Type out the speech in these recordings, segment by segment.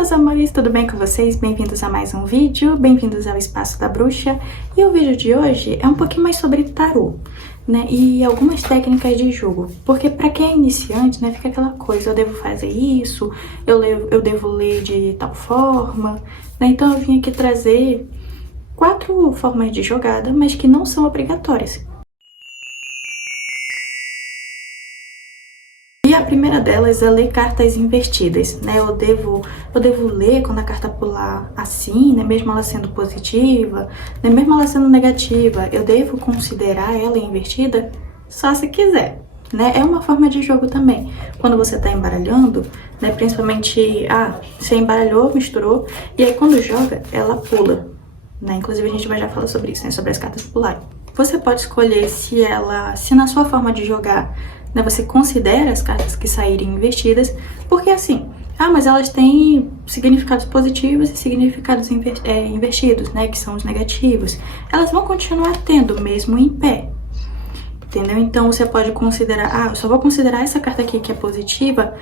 meus amores, tudo bem com vocês? Bem-vindos a mais um vídeo, bem-vindos ao Espaço da Bruxa. E o vídeo de hoje é um pouquinho mais sobre tarô, né? E algumas técnicas de jogo. Porque pra quem é iniciante, né, fica aquela coisa, eu devo fazer isso, eu devo ler de tal forma, né? Então eu vim aqui trazer 4 formas de jogada, mas que não são obrigatórias. E a primeira delas é ler cartas invertidas, né? Eu devo ler quando a carta pular assim, né? Mesmo ela sendo positiva, né? Mesmo ela sendo negativa, eu devo considerar ela invertida só se quiser, né? É uma forma de jogo também. Quando você tá embaralhando, né? Principalmente, você embaralhou, misturou, e aí quando joga, ela pula, né? Inclusive a gente vai já falar sobre isso, né? Sobre as cartas pularem. Você pode escolher se na sua forma de jogar, né, você considera as cartas que saírem invertidas, porque assim, mas elas têm significados positivos e significados invertidos, né, que são os negativos. Elas vão continuar tendo, mesmo em pé, entendeu? Então você pode considerar, eu só vou considerar essa carta aqui que é positiva,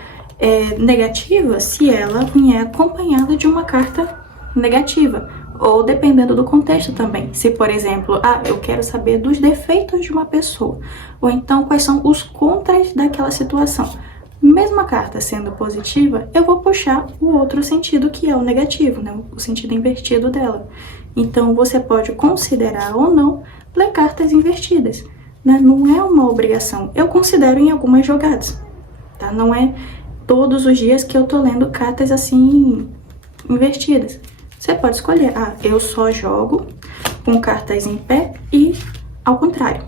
negativa, se ela vier acompanhada de uma carta negativa. Ou dependendo do contexto também. Se, por exemplo, eu quero saber dos defeitos de uma pessoa. Ou então, quais são os contras daquela situação. Mesmo a carta sendo positiva, eu vou puxar o outro sentido, que é o negativo, né? O sentido invertido dela. Então, você pode considerar ou não ler cartas invertidas, né? Não é uma obrigação. Eu considero em algumas jogadas, tá? Não é todos os dias que eu tô lendo cartas assim, invertidas. Você pode escolher, eu só jogo com cartas em pé e ao contrário.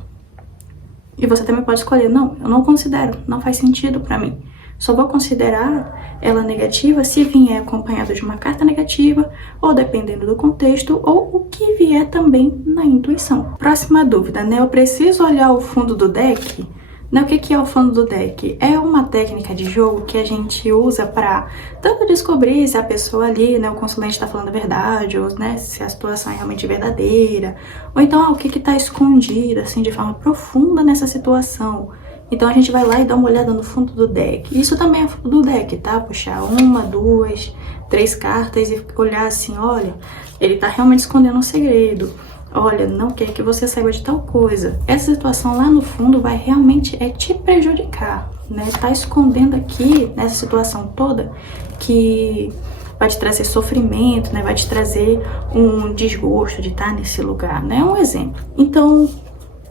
E você também pode escolher, não, eu não considero, não faz sentido pra mim. Só vou considerar ela negativa se vier acompanhada de uma carta negativa, ou dependendo do contexto, ou o que vier também na intuição. Próxima dúvida, né? Eu preciso olhar o fundo do deck? O que é o fundo do deck? É uma técnica de jogo que a gente usa para tanto descobrir se a pessoa ali, né, o consulente está falando a verdade, ou, né, se a situação é realmente verdadeira, ou então o que está escondido, assim, de forma profunda nessa situação. Então a gente vai lá e dá uma olhada no fundo do deck. Isso também é fundo do deck, tá? Puxar 1, 2, 3 cartas e olhar assim, olha, ele tá realmente escondendo um segredo. Olha, não quer que você saiba de tal coisa. Essa situação lá no fundo vai realmente te prejudicar, né? Tá escondendo aqui, nessa situação toda, que vai te trazer sofrimento, né? Vai te trazer um desgosto de estar nesse lugar, né? Um exemplo. Então,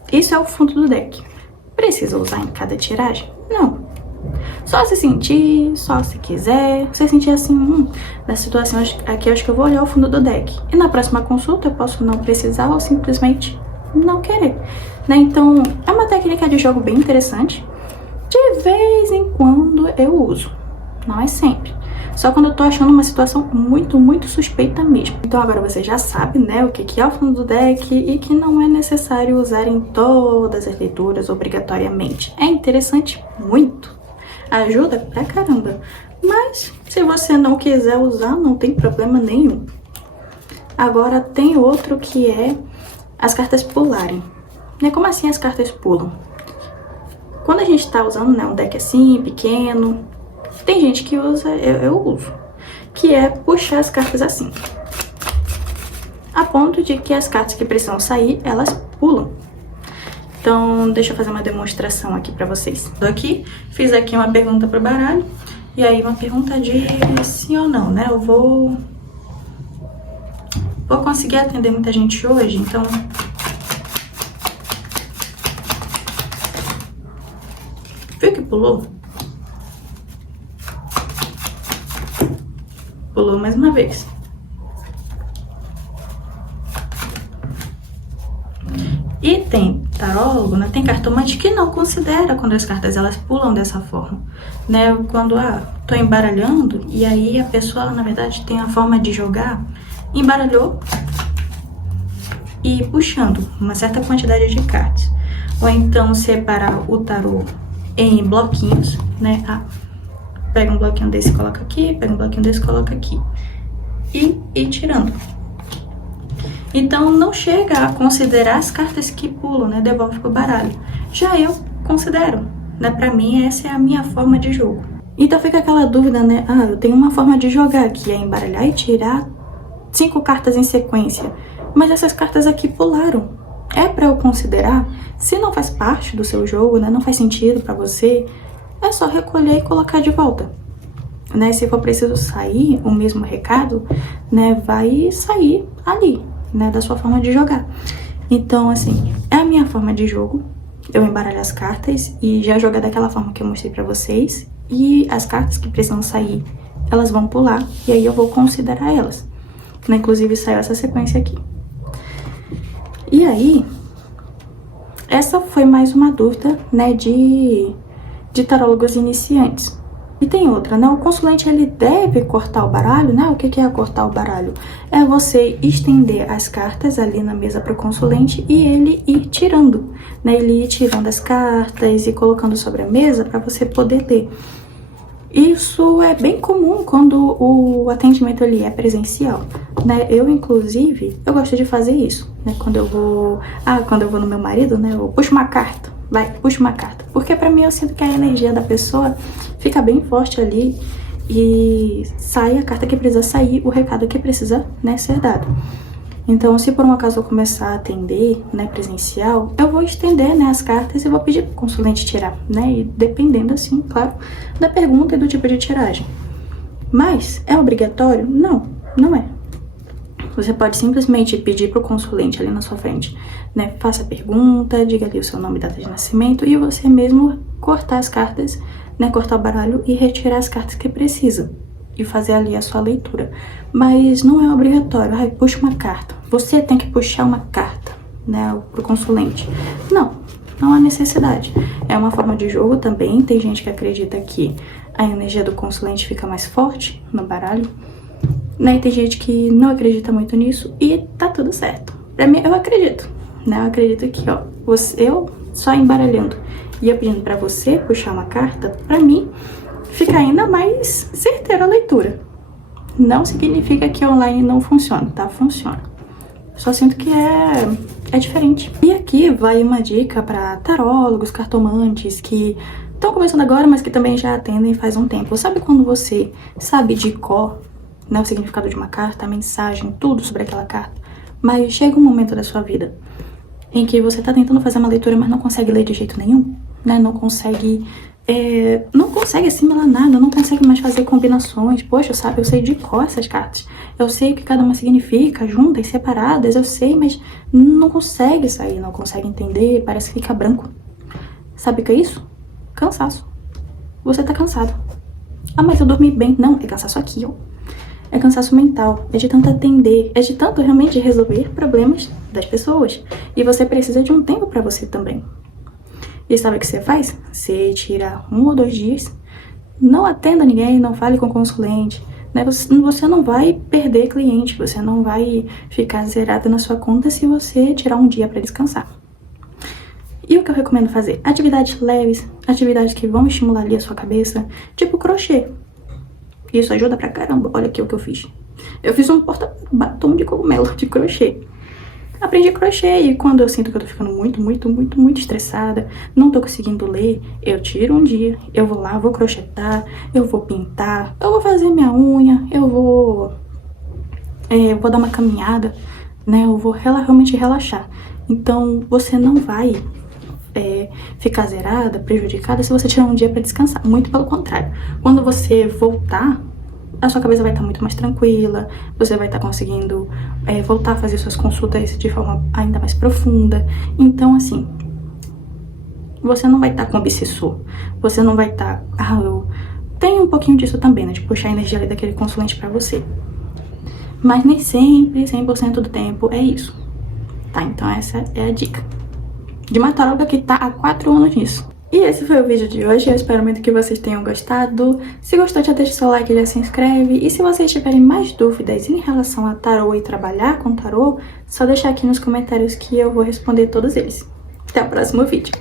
isso é o fundo do deck. Precisa usar em cada tiragem? Não. Só se sentir, só se quiser. Você sentir assim, nessa situação aqui, eu acho que eu vou olhar o fundo do deck. E na próxima consulta eu posso não precisar ou simplesmente não querer, né? Então, é uma técnica de jogo bem interessante. De vez em quando eu uso. Não é sempre. Só quando eu tô achando uma situação muito, muito suspeita mesmo. Então agora você já sabe, né, o que é o fundo do deck e que não é necessário usar em todas as leituras obrigatoriamente. É interessante muito. Ajuda pra caramba. Mas se você não quiser usar, não tem problema nenhum. Agora tem outro que é as cartas pularem. Né? Como assim as cartas pulam? Quando a gente tá usando, né, um deck assim, pequeno, tem gente que usa, eu uso, que é puxar as cartas assim. A ponto de que as cartas que precisam sair, elas pulam. Então, deixa eu fazer uma demonstração aqui pra vocês. Tô aqui, fiz aqui uma pergunta pro baralho, e aí uma pergunta de sim ou não, né? Eu vou conseguir atender muita gente hoje, então... Viu que pulou? Pulou mais uma vez. E tem tarólogo, né? Tem cartomante que não considera quando as cartas elas pulam dessa forma, né? Quando tô embaralhando e aí a pessoa, na verdade, tem a forma de jogar, embaralhou e puxando uma certa quantidade de cartas. Ou então separar o tarô em bloquinhos, né? Pega um bloquinho desse e coloca aqui, pega um bloquinho desse e coloca aqui. E ir tirando. Então, não chega a considerar as cartas que pulam, né? Devolve pro baralho. Já eu considero, né? Pra mim, essa é a minha forma de jogo. Então fica aquela dúvida, né? Ah, eu tenho uma forma de jogar, que é embaralhar e tirar 5 cartas em sequência. Mas essas cartas aqui pularam. É pra eu considerar? Se não faz parte do seu jogo, né? Não faz sentido pra você, é só recolher e colocar de volta. Né? Se for preciso sair o mesmo recado, né? Vai sair ali, né? Da sua forma de jogar. Então, assim, é a minha forma de jogo. Eu embaralho as cartas e já jogar daquela forma que eu mostrei pra vocês. E as cartas que precisam sair, elas vão pular. E aí eu vou considerar elas. Né? Inclusive, saiu essa sequência aqui. E aí, essa foi mais uma dúvida, né? De tarólogos iniciantes. E tem outra, né? O consulente, ele deve cortar o baralho, né? O que é cortar o baralho? É você estender as cartas ali na mesa para o consulente e ele ir tirando, né? Ele ir tirando as cartas e colocando sobre a mesa para você poder ler. Isso é bem comum quando o atendimento ali é presencial, né? Eu, inclusive, eu gosto de fazer isso, né? Quando eu vou no meu marido, né? Eu puxo uma carta. Vai, puxa uma carta. Porque pra mim eu sinto que a energia da pessoa fica bem forte ali e sai a carta que precisa sair, o recado que precisa, né, ser dado. Então, se por um acaso eu começar a atender, né, presencial, eu vou estender, né, as cartas e vou pedir pro consulente tirar, né, e dependendo, assim, claro, da pergunta e do tipo de tiragem. Mas, é obrigatório? Não, não é. Você pode simplesmente pedir para o consulente ali na sua frente, né? Faça a pergunta, diga ali o seu nome e data de nascimento e você mesmo cortar as cartas, né? Cortar o baralho e retirar as cartas que precisa e fazer ali a sua leitura. Mas não é obrigatório. Ai, puxa uma carta. Você tem que puxar uma carta, né? Para o consulente. Não, não há necessidade. É uma forma de jogo também. Tem gente que acredita que a energia do consulente fica mais forte no baralho. Né, tem gente que não acredita muito nisso e tá tudo certo. Pra mim, eu acredito, né? Eu acredito que, ó, eu só embaralhando e eu pedindo pra você puxar uma carta, pra mim, fica ainda mais certeira a leitura. Não significa que online não funciona, tá? Funciona. Só sinto que é diferente. E aqui vai uma dica pra tarólogos, cartomantes que estão começando agora, mas que também já atendem faz um tempo. Sabe quando você sabe de cor, né, o significado de uma carta, a mensagem, tudo sobre aquela carta, mas chega um momento da sua vida em que você tá tentando fazer uma leitura, mas não consegue ler de jeito nenhum, né, não consegue assimilar nada, não consegue mais fazer combinações. Poxa, eu sei de cor essas cartas, eu sei o que cada uma significa, juntas, separadas, eu sei, mas não consegue sair, não consegue entender, parece que fica branco. Sabe o que é isso? Cansaço. Você tá cansado. Ah, mas eu dormi bem. Não, é cansaço aqui, ó. É cansaço mental, é de tanto atender, é de tanto realmente resolver problemas das pessoas. E você precisa de um tempo pra você também. E sabe o que você faz? Você tira 1 ou 2 dias, não atenda ninguém, não fale com o consulente, né? Você não vai perder cliente, você não vai ficar zerado na sua conta se você tirar um dia pra descansar. E o que eu recomendo fazer? Atividades leves, atividades que vão estimular ali a sua cabeça, tipo crochê. Isso ajuda pra caramba. Olha aqui o que eu fiz. Eu fiz um porta-batom de cogumelo de crochê. Aprendi crochê e quando eu sinto que eu tô ficando muito estressada, não tô conseguindo ler, eu tiro um dia, eu vou lá, vou crochetar, eu vou pintar, eu vou fazer minha unha, eu vou dar uma caminhada, né? Eu vou realmente relaxar. Então, você não vai ficar zerada, prejudicada se você tirar um dia pra descansar. Muito pelo contrário. Quando você voltar, a sua cabeça vai estar muito mais tranquila, você vai estar conseguindo voltar a fazer suas consultas de forma ainda mais profunda. Então, assim, você não vai estar com obsessor, você não vai estar... eu tenho um pouquinho disso também, né, de puxar a energia ali daquele consulente pra você. Mas nem sempre, 100% do tempo é isso. Tá, então essa é a dica de uma taróloga que tá há 4 anos nisso. E esse foi o vídeo de hoje, eu espero muito que vocês tenham gostado. Se gostou, já deixa o seu like e já se inscreve. E se vocês tiverem mais dúvidas em relação a tarô e trabalhar com tarô, só deixar aqui nos comentários que eu vou responder todos eles. Até o próximo vídeo.